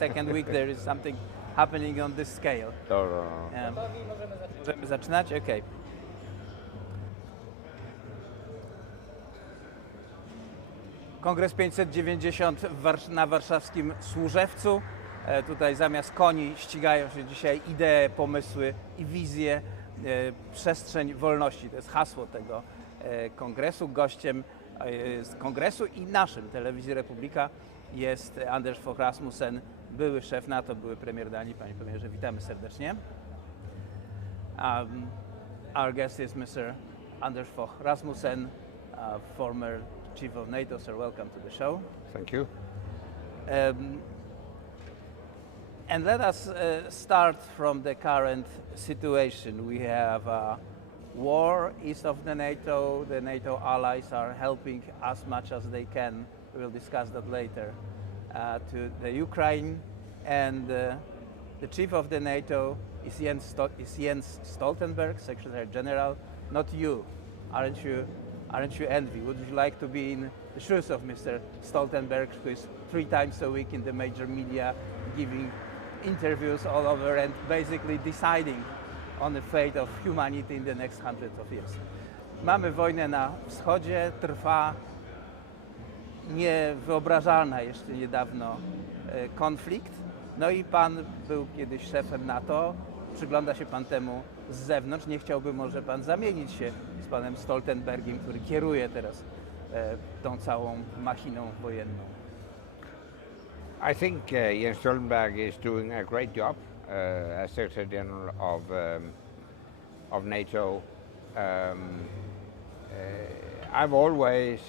second week there is something happening on this scale. Możemy zaczynać? Okay. Kongres 590 na warszawskim Służewcu. Tutaj zamiast koni ścigają się dzisiaj idee, pomysły i wizje. Przestrzeń wolności to jest hasło tego kongresu. Gościem z kongresu i naszym Telewizji Republika jest Fogh Rassmussen, były szef NATO, były premier Danii. Panie premierze, witamy serdecznie. Our guest is Mr. Fogh Rassmussen, former Chief of NATO. Sir, welcome to the show. Thank you. And let us start from the current situation. We have a war east of the NATO. The NATO allies are helping as much as they can. We will discuss that later. To the Ukraine, and the chief of the NATO is Jens Stoltenberg, Secretary General. Not you, aren't you envy? Would you like to be in the shoes of Mr. Stoltenberg, who is 3 times a week in the major media, giving interviews all over and basically deciding on the fate of humanity in the next hundreds of years? Mamy wojnę na wschodzie, trwa niewyobrażalna jeszcze niedawno konflikt. No i pan był kiedyś szefem NATO, przygląda się pan temu z zewnątrz. Nie chciałby może pan zamienić się z panem Stoltenbergiem, który kieruje teraz tą całą machiną wojenną? I think Jens Stoltenberg is doing a great job as Secretary General of NATO. I've always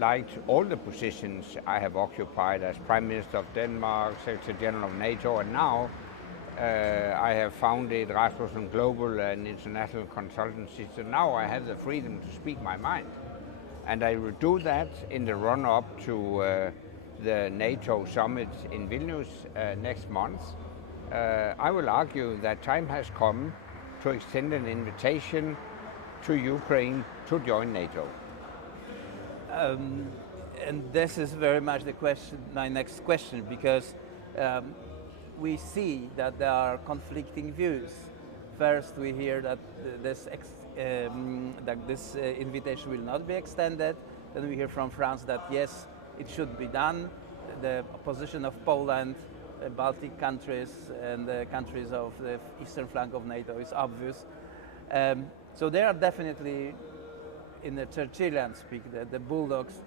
liked all the positions I have occupied as Prime Minister of Denmark, Secretary General of NATO, and now I have founded Rassmussen Global and International Consultancy. So now I have the freedom to speak my mind. And I will do that in the run-up to the NATO summit in Vilnius next month. I will argue that time has come to extend an invitation to Ukraine to join NATO. And this is very much the question, my next question, because we see that there are conflicting views. First, we hear that this invitation will not be extended. Then we hear from France that yes, it should be done. The position of Poland, Baltic countries, and the countries of the eastern flank of NATO is obvious. So they are definitely, in the Churchillian speak, the bulldogs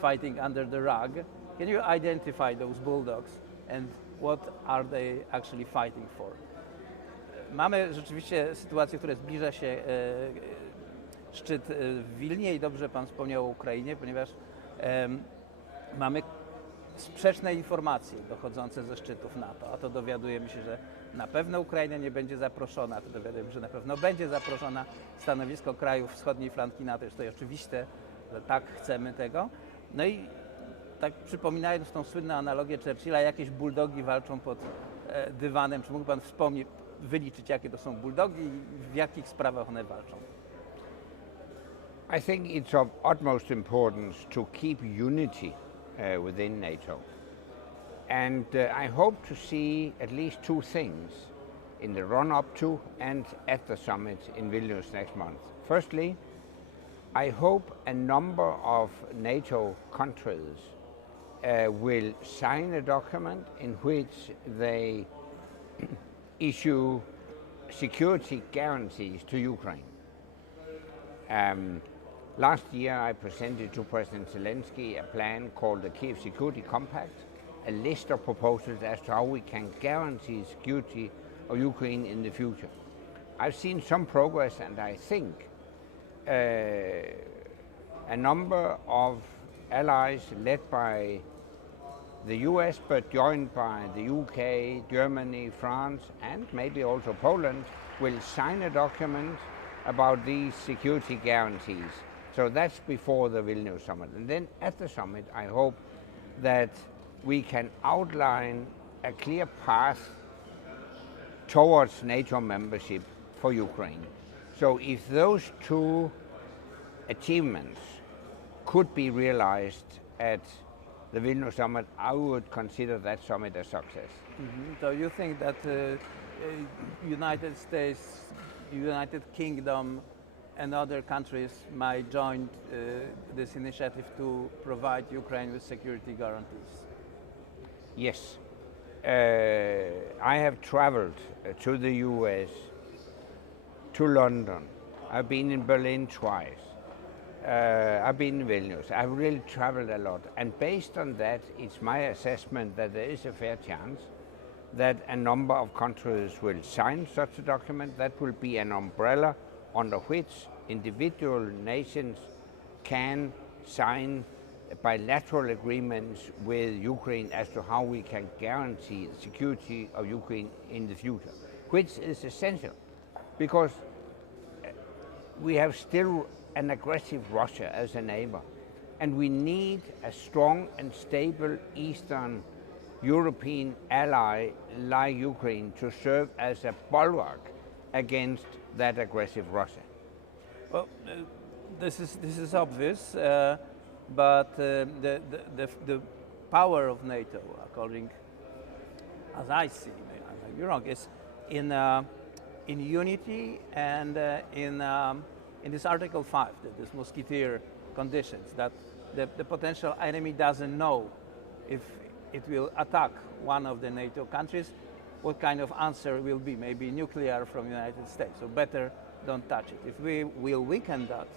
fighting under the rug. Can you identify those bulldogs and what are they actually fighting for? Mamy rzeczywiście sytuację, w której zbliża się szczyt w Wilnie i dobrze pan wspomniał o Ukrainie, ponieważ mamy sprzeczne informacje dochodzące ze szczytów NATO, a to dowiadujemy się, że na pewno Ukraina nie będzie zaproszona, to dowiadujemy się, że na pewno będzie zaproszona. Stanowisko krajów wschodniej flanki NATO jest to oczywiste, że tak chcemy tego. No i tak przypominając tą słynną analogię Churchilla, jakieś bulldogi walczą pod dywanem. Czy mógł pan wyliczyć, jakie to są bulldogi i w jakich sprawach one walczą? I think it's of utmost importance to keep unity within NATO. And I hope to see at least 2 things in the run-up to and at the summit in Vilnius next month. Firstly, I hope a number of NATO countries will sign a document in which they issue security guarantees to Ukraine. Last year I presented to President Zelensky a plan called the Kiev Security Compact, a list of proposals as to how we can guarantee security of Ukraine in the future. I've seen some progress, and I think a number of allies led by the US but joined by the UK, Germany, France and maybe also Poland will sign a document about these security guarantees. So that's before the Vilnius summit. And then at the summit I hope that we can outline a clear path towards NATO membership for Ukraine. So if those 2 achievements could be realized at the Vilnius summit, I would consider that summit a success. So you think that United States, United Kingdom, and other countries might join this initiative to provide Ukraine with security guarantees? Yes. I have traveled to the US, to London. I've been in Berlin twice. I've been in Vilnius. I've really traveled a lot. And based on that, it's my assessment that there is a fair chance that a number of countries will sign such a document. That will be an umbrella under which individual nations can sign bilateral agreements with Ukraine as to how we can guarantee the security of Ukraine in the future, which is essential because we have still an aggressive Russia as a neighbor, and we need a strong and stable Eastern European ally like Ukraine to serve as a bulwark against that aggressive Russia. Well, this is obvious, but the power of NATO, according as I see, I might be wrong, is in unity and in this Article 5, this Musketeer conditions, that the potential enemy doesn't know if it will attack one of the NATO countries, what kind of answer will be, maybe nuclear from the United States, so better don't touch it. If we will weaken that,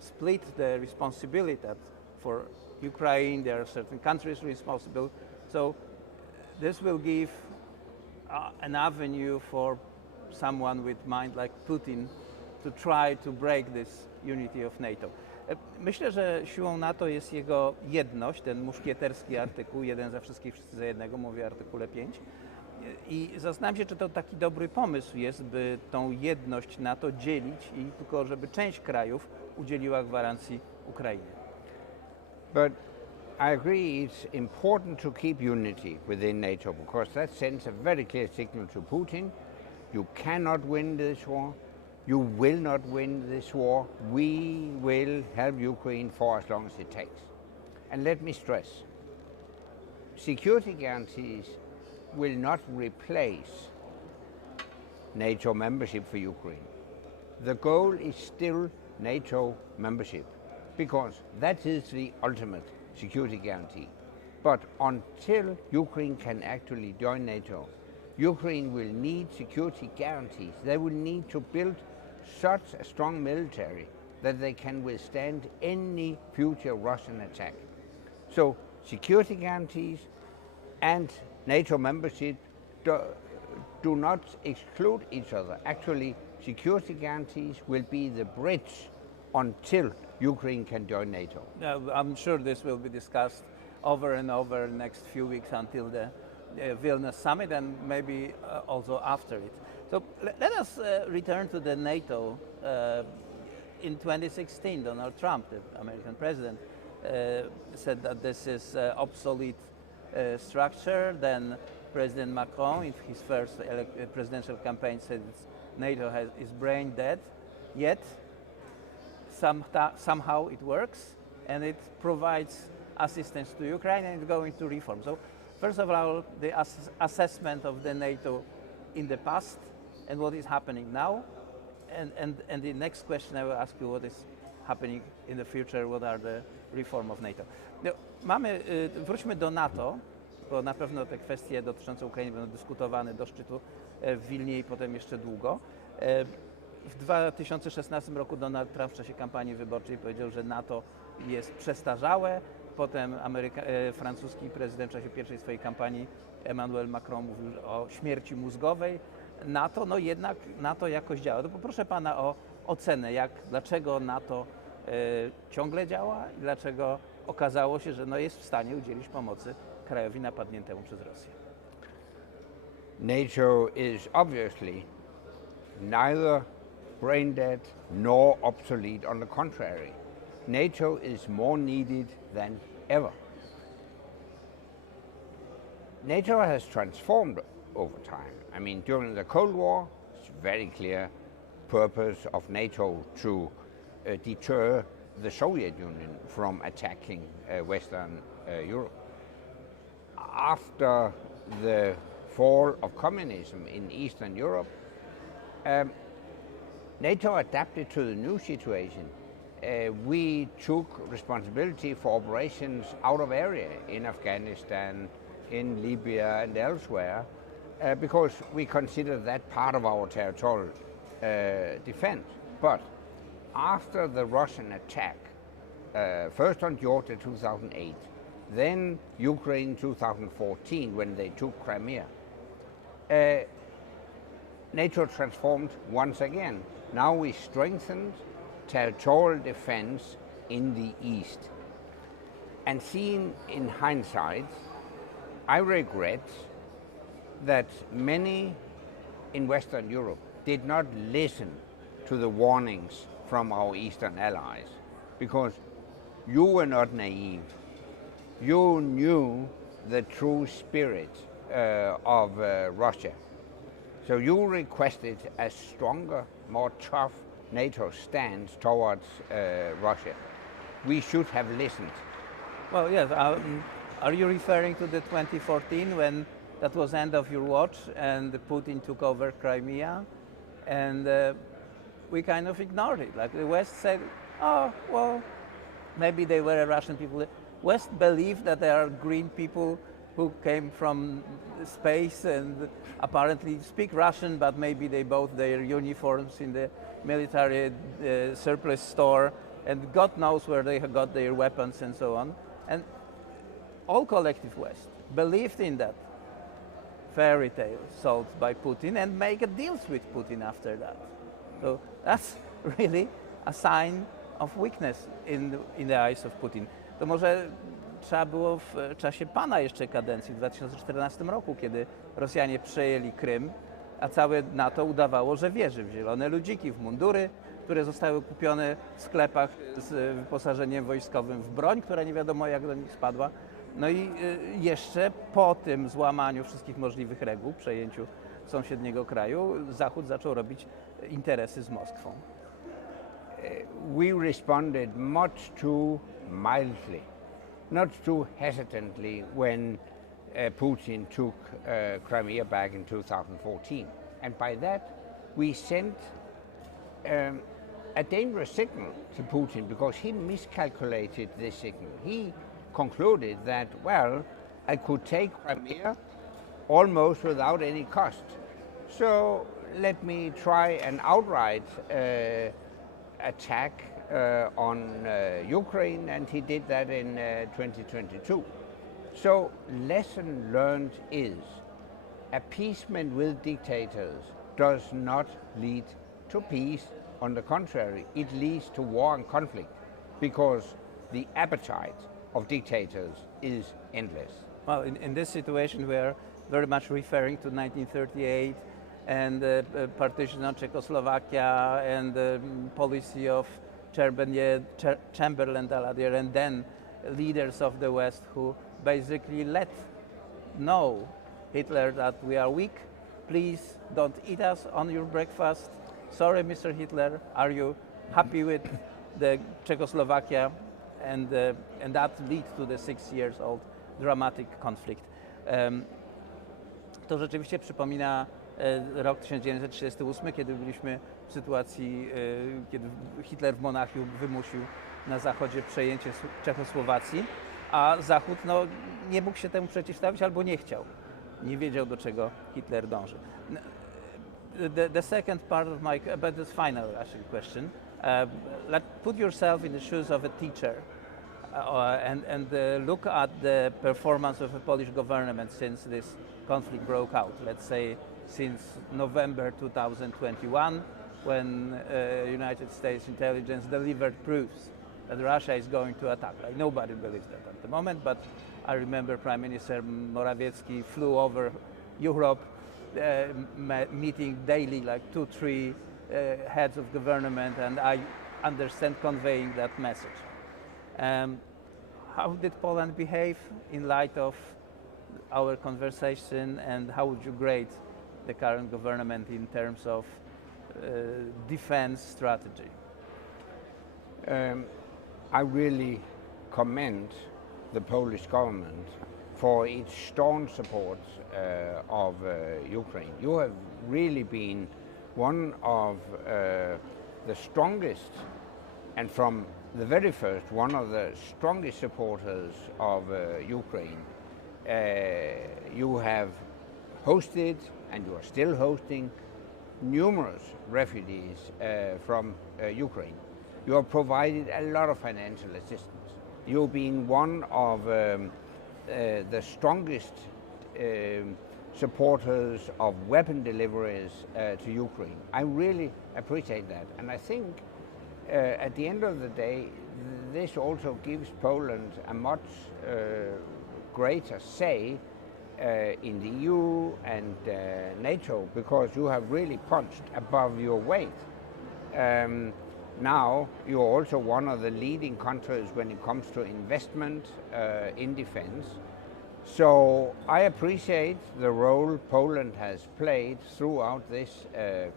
split the responsibility that for Ukraine, there are certain countries responsible, so this will give an avenue for someone with mind like Putin to try to break this unity of NATO. Myślę, że siłą NATO jest jego jedność, ten muszkieterski artykuł, jeden za wszystkich, wszyscy za jednego, mówię o artykule 5. I zastanawiam się, czy to taki dobry pomysł jest, by tą jedność NATO dzielić i tylko, żeby część krajów udzieliła gwarancji Ukrainie. But I agree it's important to keep unity within NATO because that sends a very clear signal to Putin. You cannot win this war. You will not win this war. We will help Ukraine for as long as it takes. And let me stress, security guarantees will not replace NATO membership for Ukraine. The goal is still NATO membership because that is the ultimate security guarantee. But until Ukraine can actually join NATO, Ukraine will need security guarantees. They will need to build such a strong military that they can withstand any future Russian attack. So security guarantees and NATO membership do not exclude each other. Actually, security guarantees will be the bridge until Ukraine can join NATO. I'm sure this will be discussed over and over the next few weeks until the Vilnius summit and maybe also after it. So let us return to the NATO. In 2016, Donald Trump, the American president, said that this is obsolete structure. Then President Macron, in his first presidential campaign, said NATO is brain dead. Yet somehow it works and it provides assistance to Ukraine and it's going to reform. So first of all, the assessment of the NATO in the past and what is happening now. And the next question I will ask you, what is happening in the future, what are the reform of NATO. No, wróćmy do NATO, bo na pewno te kwestie dotyczące Ukrainy będą dyskutowane do szczytu w Wilnie i potem jeszcze długo. W 2016 roku Donald Trump w czasie kampanii wyborczej powiedział, że NATO jest przestarzałe. Potem francuski prezydent w czasie pierwszej swojej kampanii Emmanuel Macron mówił o śmierci mózgowej NATO. No jednak NATO jakoś działa. To poproszę pana o ocenę, dlaczego NATO ciągle działa i dlaczego okazało się, że jest w stanie udzielić pomocy krajowi napadniętemu przez Rosję. NATO is obviously neither brain dead nor obsolete. On the contrary, NATO is more needed than ever. NATO has transformed over time. I mean, during the Cold War, it's very clear purpose of NATO to deter the Soviet Union from attacking Western Europe. after the fall of communism in Eastern Europe, NATO adapted to the new situation. We took responsibility for operations out of area in Afghanistan, in Libya and elsewhere, because we consider that part of our territorial defense. But after the Russian attack, first on Georgia 2008, then Ukraine 2014 when they took Crimea, NATO transformed once again. Now we strengthened territorial defense in the east. And seen in hindsight, I regret that many in Western Europe did not listen to the warnings from our eastern allies, because you were not naive. You knew the true spirit of Russia. So you requested a stronger, more tough NATO stance towards Russia. We should have listened. Well, yes. Are you referring to the 2014 when that was end of your watch and Putin took over Crimea, and we kind of ignored it? Like the West said, oh, well, maybe they were Russian people. West believed that there are green people who came from space and apparently speak Russian, but maybe they bought their uniforms in the military surplus store, and God knows where they got their weapons and so on. And all collective West believed in that fairy tale sold by Putin and make deals with Putin after that. So that's really a sign of weakness in the eyes of Putin. To może trzeba było w czasie pana jeszcze kadencji, w 2014 roku, kiedy Rosjanie przejęli Krym, a całe NATO udawało, że wierzy w zielone ludziki, w mundury, które zostały kupione w sklepach z wyposażeniem wojskowym w broń, która nie wiadomo jak do nich spadła. No i jeszcze po tym złamaniu wszystkich możliwych reguł, przejęciu sąsiedniego kraju, Zachód zaczął robić interesy z Moskwą. We responded much too mildly, not too hesitantly when Putin took Crimea back in 2014. And by that, we sent a dangerous signal to Putin because he miscalculated this signal. He concluded that, well, I could take Crimea almost without any cost. So let me try an outright attack on Ukraine, and he did that in 2022. So lesson learned is appeasement with dictators does not lead to peace. On the contrary, it leads to war and conflict because the appetite of dictators is endless. Well, in this situation we are very much referring to 1938 and the partition of Czechoslovakia and the policy of Chamberlain, Daladier, and then leaders of the West who basically let know Hitler that we are weak, please don't eat us on your breakfast. Sorry, Mr. Hitler, are you happy with the Czechoslovakia? And that leads to the 6 years old dramatic conflict. To rzeczywiście przypomina rok 1938, kiedy byliśmy w sytuacji, kiedy Hitler w Monachium wymusił na Zachodzie przejęcie Czechosłowacji, a Zachód nie mógł się temu przeciwstawić albo nie chciał. Nie wiedział, do czego Hitler dąży. The second part of my, but this final actually question, put yourself in the shoes of a teacher and look at the performance of the Polish government since this conflict broke out. Let's say since November 2021, when United States intelligence delivered proofs that Russia is going to attack. Like, nobody believes that at the moment, but I remember Prime Minister Morawiecki flew over Europe, meeting daily like 2-3 heads of government, and I understand conveying that message. How did Poland behave in light of our conversation, and how would you grade the current government in terms of defense strategy? I really commend the Polish government for its staunch support of Ukraine. You have really been one of the strongest, and from the very first, one of the strongest supporters of Ukraine. You have hosted, and you are still hosting, numerous refugees from Ukraine. You have provided a lot of financial assistance. You being one of the strongest supporters of weapon deliveries to Ukraine. I really appreciate that, and I think at the end of the day, this also gives Poland a much greater say in the EU and NATO, because you have really punched above your weight. Now you're also one of the leading countries when it comes to investment in defense. So I appreciate the role Poland has played throughout this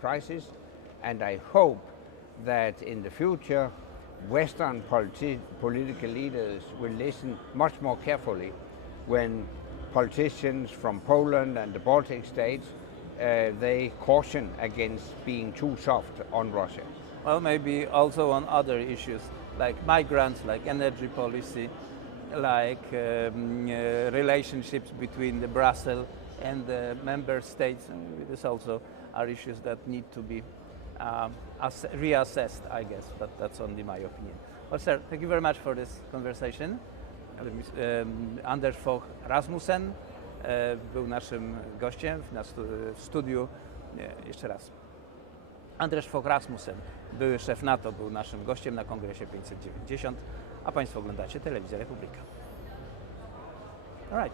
crisis, and I hope that in the future Western political leaders will listen much more carefully when politicians from Poland and the Baltic states they caution against being too soft on Russia. Well, maybe also on other issues like migrants, like energy policy, like relationships between the Brussels and the member states. And these also are issues that need to be reassessed, I guess, but that's only my opinion. Well, sir, thank you very much for this conversation. Anders Fogh Rassmussen był naszym gościem w studiu. Jeszcze raz. Anders Fogh Rassmussen, były szef NATO, był naszym gościem na Kongresie 590, a Państwo oglądacie Telewizję Republika. All right.